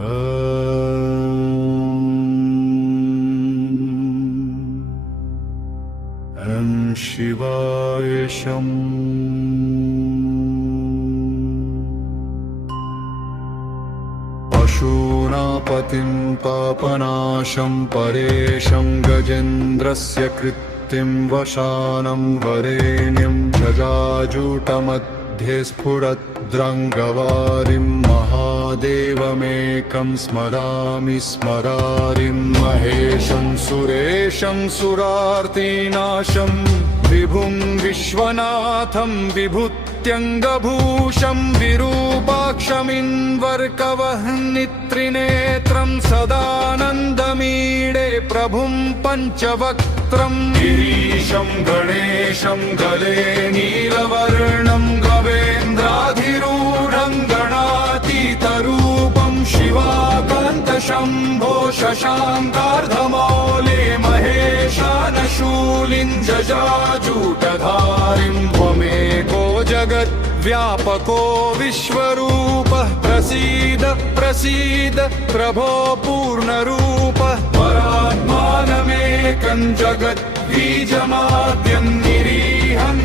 ॐ शिवाय शम् पशूनापतिं पापनाशं परेशं गजेन्द्रस्य कृत्तिं वशानं वरेण्यं जगाजूटमध्ये स्फुरद्रङ्गवारिं महादेवमेकं स्मरामि स्मरारिं महेशं सुरेशं सुरार्तिनाशं विभुं विश्वनाथं विभूत्यङ्गभूषं विरूपाक्षमिन्वर्कवह्नित्रिनेत्रं सदानन्दमीडे प्रभुं पञ्चवक्त्रं गिरीशं गणेशं गले नीलवर्णं गवेन्द्राधिरूढं गणातीतरूपं शिवाकान्तशम्भो शशाङ्कार्धमौले महेशानशूलिं जजाजूटधारिं त्वमेको जगद्व्यापको विश्वरूपः प्रसीद प्रसीद प्रभो पूर्णरूपः परात्मानमेकं जगद्बीजमाद्यं निरीहं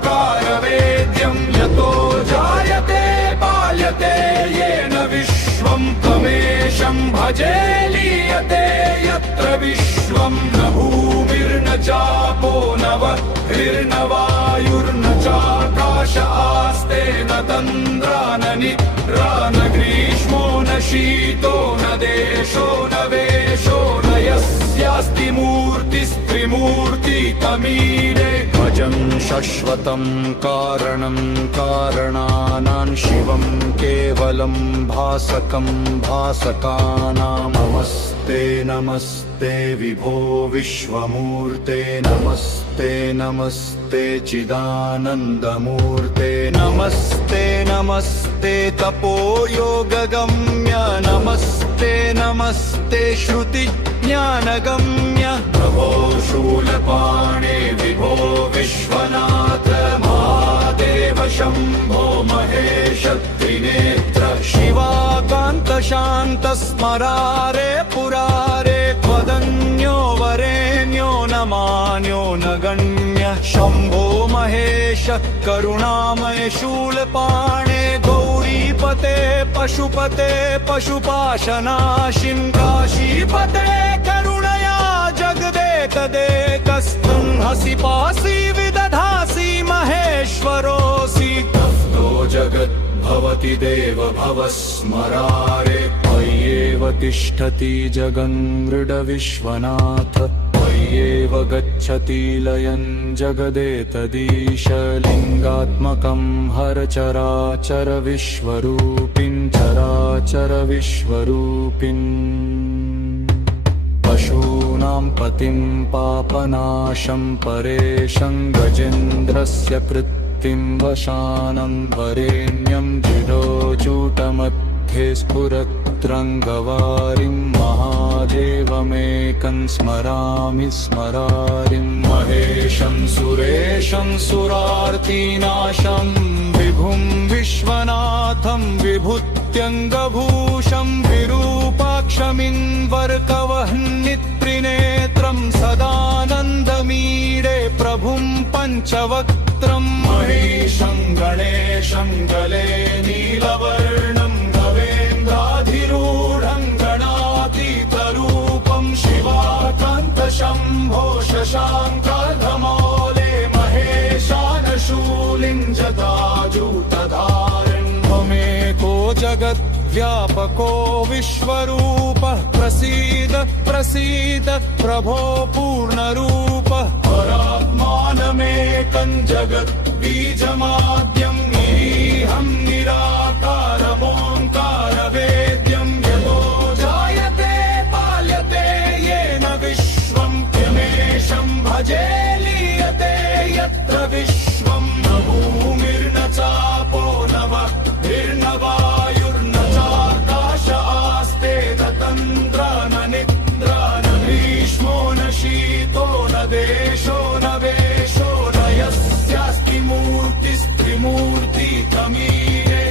निराकारमोङ्कारवेद्यं यतो जायते पाल्यते येन विश्वं तमेशं भजे लीयते यत्र विश्वं न भूमिर्न चापो न वह्निर्न वायुर्न चाकाश आस्ते न तन्द्रा न निद्रा न ग्रीष्मो न शीतो न देशो न वेशो न यस्यास्ति मूर्तिस्त्रिमूर्ति तमीरे भजं शश्वतं कारणं कारणानां शिवं केवलं भासकं भासकानां नमस्ते नमस्ते विभो विश्वमूर्ते नमस्ते नमस्ते चिदानन्दमूर्ते नमस्ते नमस्ते तपोयोगगम्य नमस्ते नमस्ते श्रुतिज्ञानगम्य प्रभो शूलपाणे विभो विश्वनाथ महादेव शम्भो महेश त्रिनेत्र शिवाकान्त शान्त स्मरारे पुरारे त्वदन्यो वरेण्यो न मान्यो न गण्य शम्भो महेश करुणामय शूलपाणे गौरीपते पशुपते पशुपाशनाशिं काशीपते करुणया जगदेकदेकस्त्वं हसि पासि विदधासि महेश्वरोऽसि तप्तो जगत् भवति देव भव स्मरारे त्वय्येव तिष्ठति जगन्मृड विश्वनाथ त्वय्येव गच्छति लयं जगदेतदीश लिङ्गात्मकं हर चराचर विश्वरूपिं चराचर विश्वरूपिन् पशूनां पतिं पापनाशं परेशं गजेन्द्रस्य कृत्तिं वशानं वरेण्यं जिरोजूटमध्ये स्फुरद्रङ्गवारिं महादेवमेकं स्मरामि स्मरारिं महेशं सुरेशं सुरार्तिनाशं विभुं विश्वनाथं विभूत्यङ्गभूषं विरूपाक्षमिन्वर्कवह्नित्रिनेत्रं सदानन्दमीडे प्रभुं पञ्चवक्त्रं महेशं गणेशं गले नीलवर्णं गवेन्द्राधिरूढं गणातीतरूपं शिवाकान्तशम्भो शशाङ्कार्धमौले महेशानशूलिं जटाजूटधारिं त्वमेको जगद्व्यापको विश्वरूपः प्रसीद प्रसीद प्रभो पूर्णरूपः परात्मानमेकं जगद्बीजमाद्यं निरीहं निराकारमोङ्कारवेद्यं यतो जायते पाल्यते येन विश्वं तमेशं भजे लीयते यत्र विश्वं न भूमिर्न चापो न वह्निर्न वायुर्न चाकाश आस्ते न तन्द्रा न निद्रा न ग्रीष्मो न शीतो न देशो न वेशो न यस्यास्ति मूर्तिस्त्रिमूर्ति तमीरे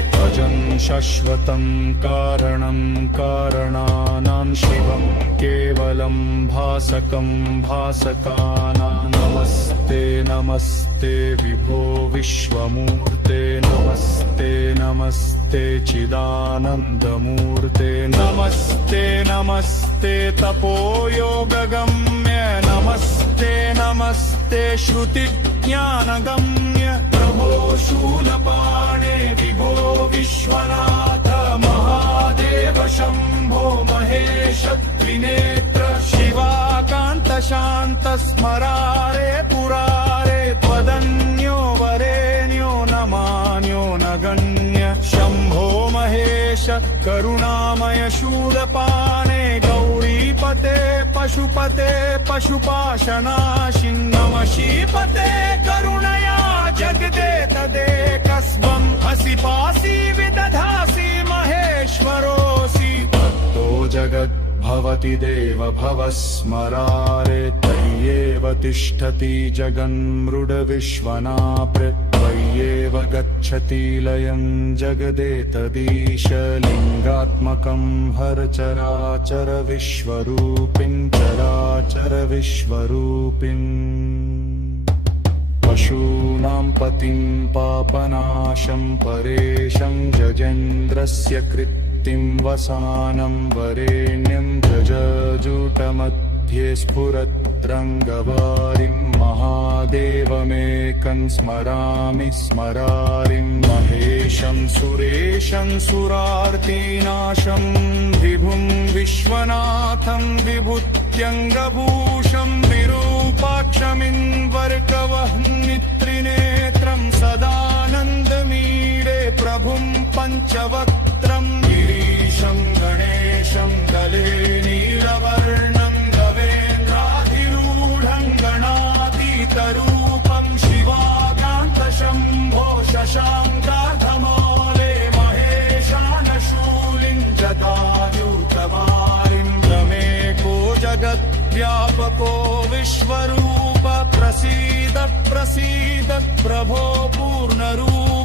शाश्वतं कारणं कारणानां शिवं केवलं भासकं भासकानां नमस्ते नमस्ते विभो विश्वमूर्ते नमस्ते नमस्ते चिदानन्दमूर्ते नमस्ते नमस्ते तपोयोगगम्य नमस्ते नमस्ते श्रुतिज्ञानगम्य प्रभो शूलपाणे विभो विश्वनाथ महादेव शम्भो महेश त्रिनेत्र शिवाकान्त शान्त स्मरारे पुरारे त्वदन्यो वरेण्यो न मान्यो न गण्य शम्भो महेश करुणामय शूलपाणे गौरीपते पशुपते पशुपाशनाशिं नमः श्रीपते करुणया जगदे तदेकस्वं हसि पासि विदधासि महेश्वरोऽसि भक्तो जगद्भवति देव भव स्मरारे त्वय्येव तिष्ठति जगन्मृडविश्वनाप्र त्वय्येव गच्छति लयं जगदेतदीश लिङ्गात्मकं हर चराचर विश्वरूपिं चराचर विश्वरूपिम् पशूनां पतिं पापनाशं परेशं जजेन्द्रस्य कृत्तिं वसानं वरेण्यं जजजूटमध्ये स्फुरद्रङ्गवारिं महादेवमेकं स्मरामि स्मरारिं महेशं सुरेशं सुरार्तिनाशं विभुं विश्वनाथं विभूत्यङ्गभूषं विरूपाक्षमिन्वर्कवह्नित्रिनेत्रं सदानन्दमीडे प्रभुं पञ्चवक्त्रं गिरीशं गणेशं गले नीलवर्णं गवेन्द्राधिरूढं गणातीतरूपं शिवाकान्तशम्भो शशाङ्काधमाले महेशानशूलिं जटायुतवारिं रमेको जगद्व्यापको विश्वरूप प्रसीद प्रसीद प्रभो पूर्णरूप